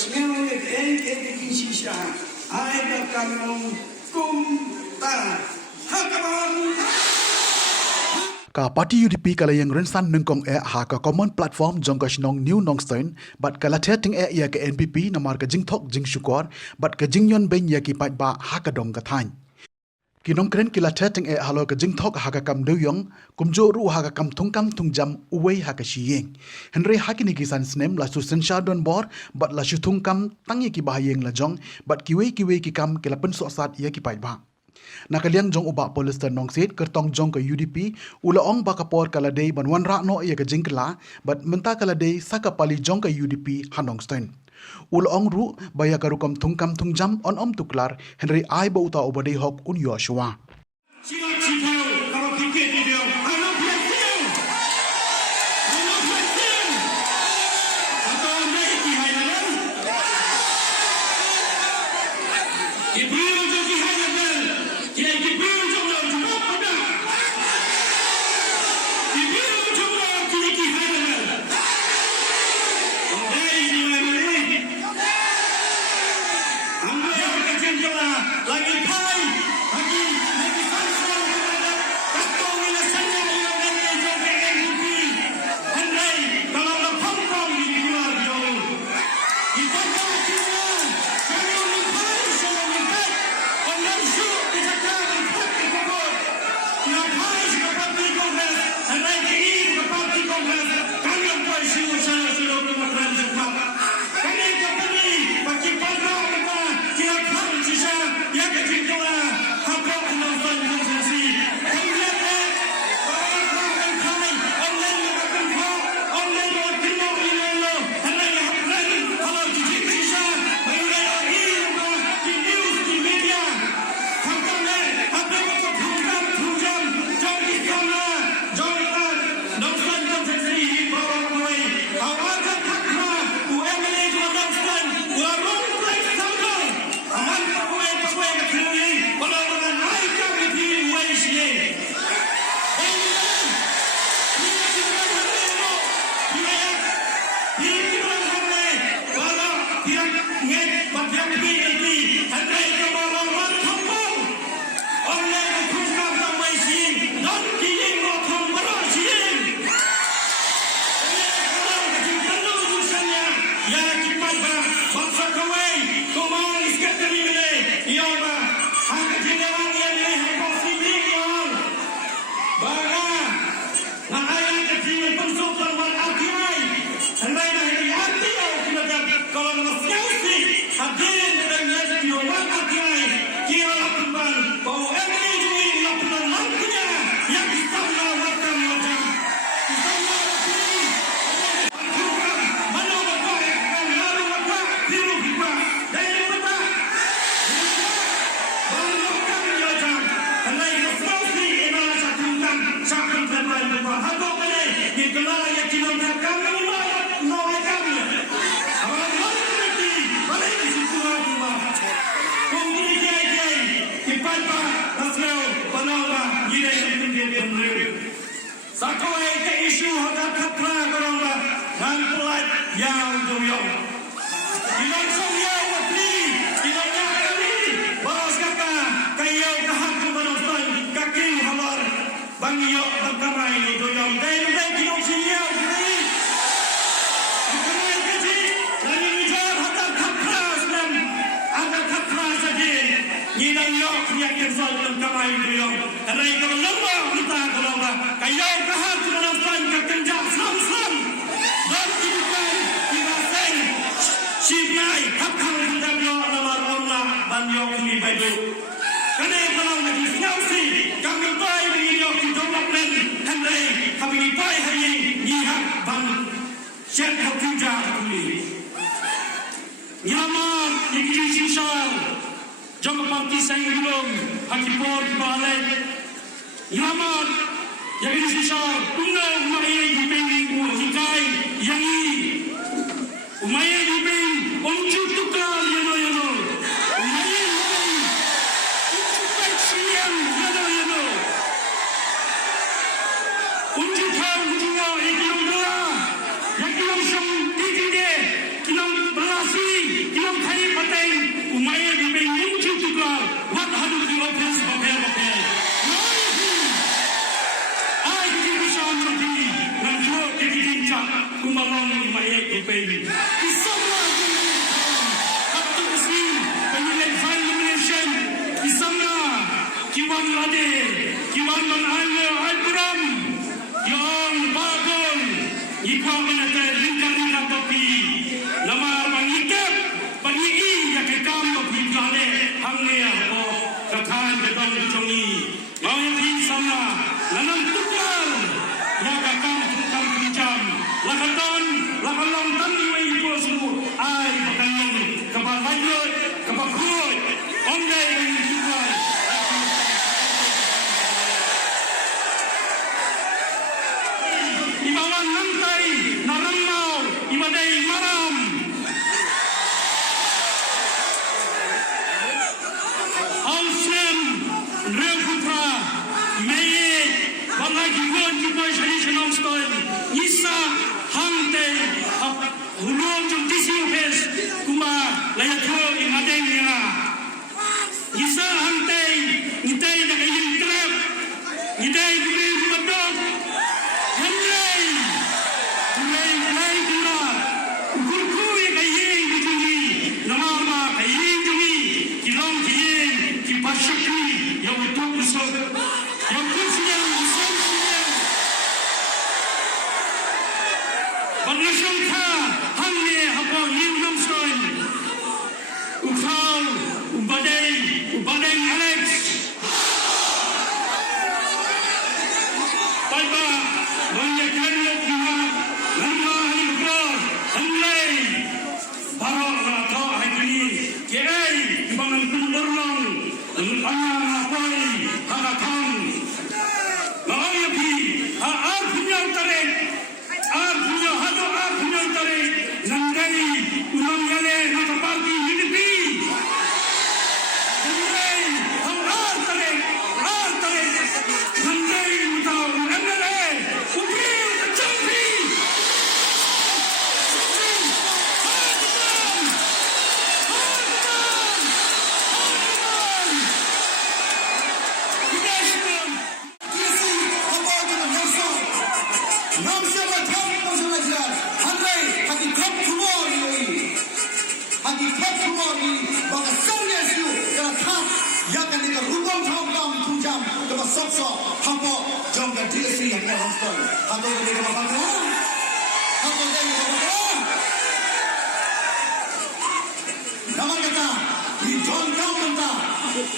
smell it in shisha. I got kamong kumta. Hakabang. Ka parti UDP kala yang rensan nengkong ha ka common platform jongka shnong new nongstein but kala tetting ya ka NPP namar ka jingthok jing syukor but ka jingyon ben ya ki pat ba ha ka dong ka thain kinong kren kila tetting halo ka jingthok ha ka kam duyong kumjo ru ha ka kam thungjam uwei ha ka shiyeng henry hakini ki san snem la su sensha don bor but la shu thungkam tangi ki bahayeng la jong but kiwe ki kam kila pen so sat ya ki pat ba nakaliang jong uba polister nong sit kertong jong ke UDP ulaong bakapor kaladei banwan rakno ia ke jingkla but menta kaladei saka pali jong ke UDP hanong stein ulaong ru baya karukam thungkam thungjam on tuklar Henry ai ba uta obadei hok un Yoshua Unjuk Demokrasi Ilong Thai Pateng Umaya di Bengung Juga Wat Hadu Di Office Bapel Ai Di Bishan Roti Nanjo Di Jinjak Kumalong Umaya di Bengung Isamla Kaptu Besi Penilai Final Nomination Isamla Kiwan Lade Kiwan Man Al-Quram Yang Bagol Ikwa Manata Lingkar Topi Nama Bangikap Bangi Ya Kekam Topi Plane Hangne Ako Kathan Bedong Jongi Mau yang Sama Lanang Tukar Ya Kakam Tukam Pinjam Lakaton Lakalong Tani Wa Ipo Sulu Ai Bakanong Kabalayot Kabakut Onday Bangi Tukar Ibawan Nantai Naramau Ibadai Maram Ausem Reputra Meye Balagi Gon Jumpa Shalishan Omstoy Nisa Hangte Hulong Jum Tisiopes Kuma Layatho Imadeng Nga Nisa Hangte Nitai Nakayin Trap Nitai Gubin Kumadok Henry Mulai Kura Ukurkui Kayeng Dijungi Namama Kayeng Jungi Kilong Kiyeng Kipashakri Yang Utuk Usok Yang Kusiang Usok Siang Banglasyong Ka Hangne Hapong Liu Namstoy Ukhal Ubadeng Alex Bye-bye Banyak kerana kita lama hari berapa henlai barang atau hari ini kiai dibangun penurung dengan apa harapan mahu pi ar punya tarik ar punya hado ar punya tarik nangai ulang gale nak parti hidupi henlai ar tarik nangai utau MLA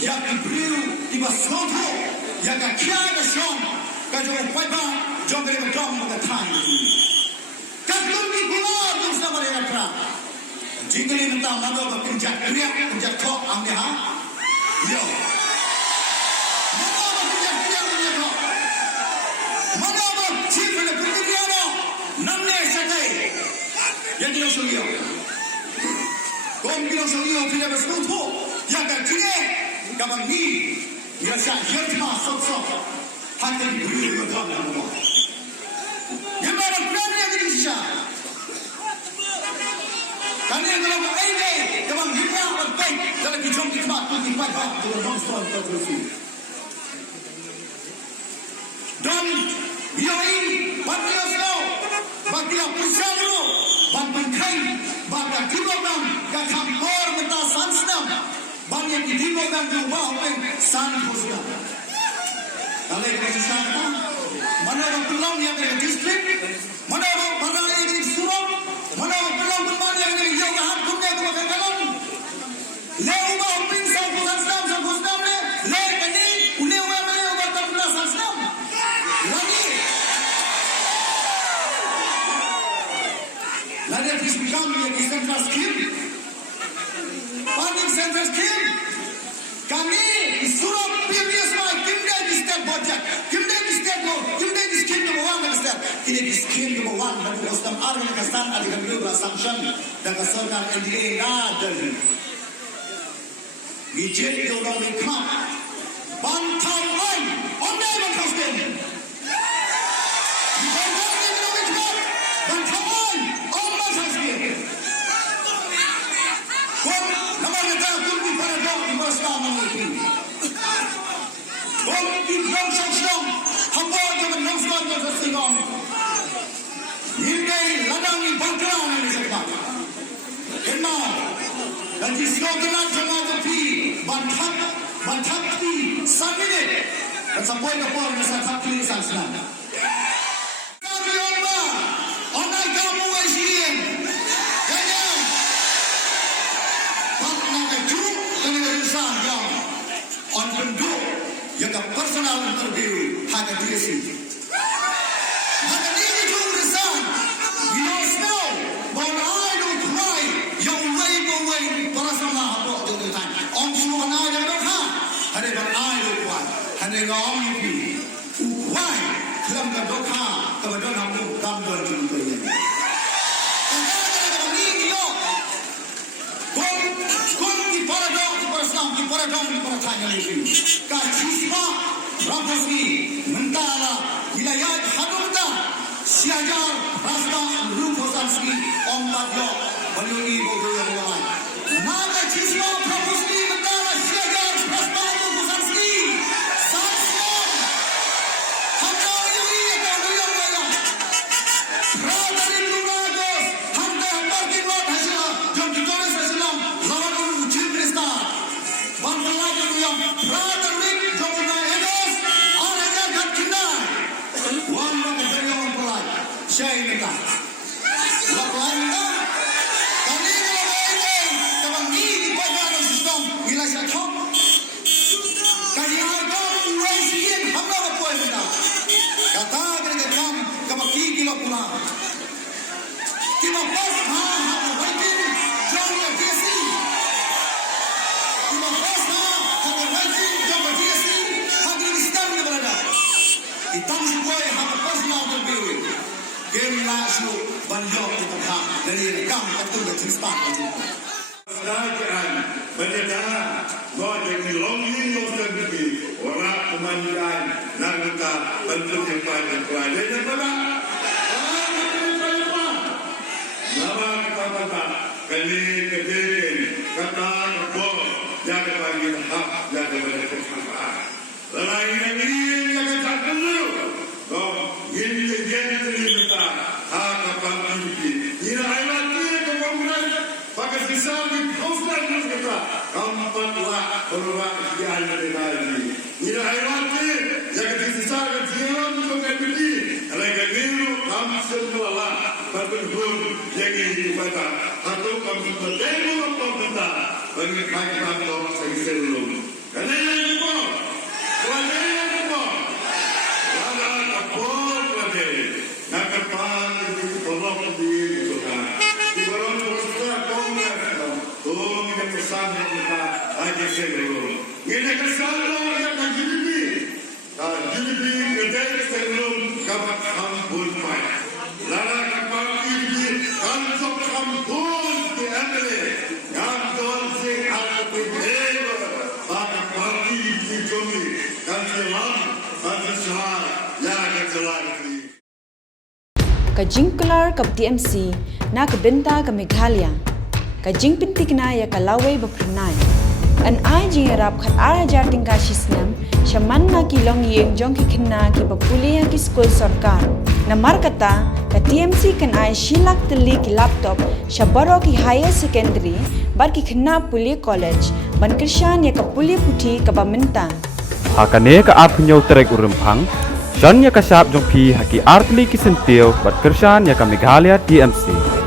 Yang beriu iba soto, yang kiaga shom, kajo paiba, jogre dom mengatai. Kadung di gulor tu sama dengan terang. Jika ini mentah mana berkerja kriak, kerja kok ambil ha? Yo. Mana berkerja kriak kerja kok? Mana bercip dengan berkerja no? Namne sakai. Yang dia suriyo. Kau bilang suriyo tidak bersetuju. Yang kriak. Kapan ni, ia saya hierma sok-sok, hati beri berdoa nama. Yang mana berani yang jadi siapa? Kami yang dalam ini, kapan hierma berbaik dalam kijong hikmat bagi pada dalam nonstop terus. Dan biai bagi asal, bagi pusat dulu, bagi kain, bagi timbang, gakam kor mentah sansnam. Banyak ditimbangan jumlah orang sangat. Kalau kita sana, mana orang pelang yang ada distrik, mana orang yang ada surat, mana orang pelang bermana yang ada jauh ke hartumnya ke makanan. Lewat pin sampusam le, lewat ni, lewat mana lewat tampil sampusam. Lagi dispikam yang disentral skim. Funding center scheme. Kami surat previous mai kimde di state budget. Kimde di state go. Kimde di scheme number 1 di state. Kini di scheme number 1 bagi Ostam Arman Kastan ada kami sanction dan keserkan NDA ada. Bijak dia orang nikmat. Bantau lain. Ondai bantau scheme. Bantau lain. Bantau lain. Ondai scheme. Kung naman nagka kung di para daw di para sa mga ito. Kung di lang sa siyang hapon naman lang sa mga sa sinong. Hindi ladang ibangkang ang isang bata. And now, that is not the land of the P, but P, submit. That's a point of order, that's a P, that's not. Kami Oma, onay kamu ay siyen. Ganyan. Pag nagaju, kanilisan yang on bendu, yang personal interview, haga DSC. Haga dini ju resign. You don't know, but I don't cry. Yung wave away, para sa mga hapok doon yung time. Om suwa na yung ha. Hane bang I don't cry. Hane nga om yung pi. Why? Kailan ka doon ha. Kabadon ang mong kamdon yung ito yan. Kaya ka niyo. Kung di para doon, di para sa di para doon, di para tanya lagi. Kachisma, Rampasni, Mentala, Wilayat, Hanumda, Siajar, Rasta, Ruposanski, Om Bagyo, Balyoni, Bodoya, Mulai. Naga Chisma, Rampasni, Mentala, Siajar, Rasta, Ruposanski, Saksyon, Handa Yui, Kaduya, Maya, Radarin Lunagos, Handa, Parking Lot, Hasila, Jom Kitoris, Hasilam, Lawanun, Uchil Krista, Bangkalai, Kuduyam, Radarin, Jom Kitoris, Edos, Araja, Gatkinai, Wan, Rakadaya, Wan Palai, Syai Nita, Lakwai Nita, Kani Kalawai, Kabang Ni, di Pagka ng Sistong, Gila siya Chok, Kani Arga, Uwai Siyen, Hamla Bapuay Nita, Kata, Gregakam, Kabaki, Gila Pula, Kima Pas, Ha, Ha, Waitin, John Yakesi, Kima Pas, Ha, Ha, Waitin, John Yakesi, Hagin Istan na berada. Itang sukoy hapa personal terpilih. Game langsung banyak kita tak dari rekam betul betul start betul. Kerajaan berjaya gojek di longin losan bagi orang pemandian nangka bentuk yang paling kerajaan yang pada nama kata kali kejadian kata kebor jaga bagi hak jaga bagi kesempatan. Lain ini jaga jaga dulu. Ini jadi cerita hak apa ini. Ini ayat ini kebangunan pakai kisah di hostel kita. Kampatlah orang yang ada di. Ini ayat ini jaga kisah kejian untuk kembali. Lagi niru kami semula berkumpul jadi ibadah atau kami bertemu untuk kita bagi kami orang sebelum. Karena yang itu, kerana yang itu. Nakapan itu tolong di kita. Di barang bersuara kongres, tolong kita pesan kita aja sebelum. Ini kesalahan yang terjadi. Terjadi kedai sebelum kapan kampun mai. Lalu kapan ini kantor kampun di Amele. Kantor si Alphabet. Pada pagi di Jomli. Kantor Kantor ya kantor. Kajing kelar ke TMC na kebenta ke Meghalaya. Kajing pintik na ya kalaway bapernay. An ay jing arap khat ara jarting kasisnam shaman na kilong yeng jong kikina ki papuli ki school sarkar. Na markata ka TMC kan ay shilak teli ki laptop shabaro ki higher secondary bar ki khna puli college ban krishan ya ka puli puthi ka bamenta. Hakane ka apnyo trek urempang Shan ya kasap jong pi haki artli ki sentil bat kershan ya ka Meghalaya TMC.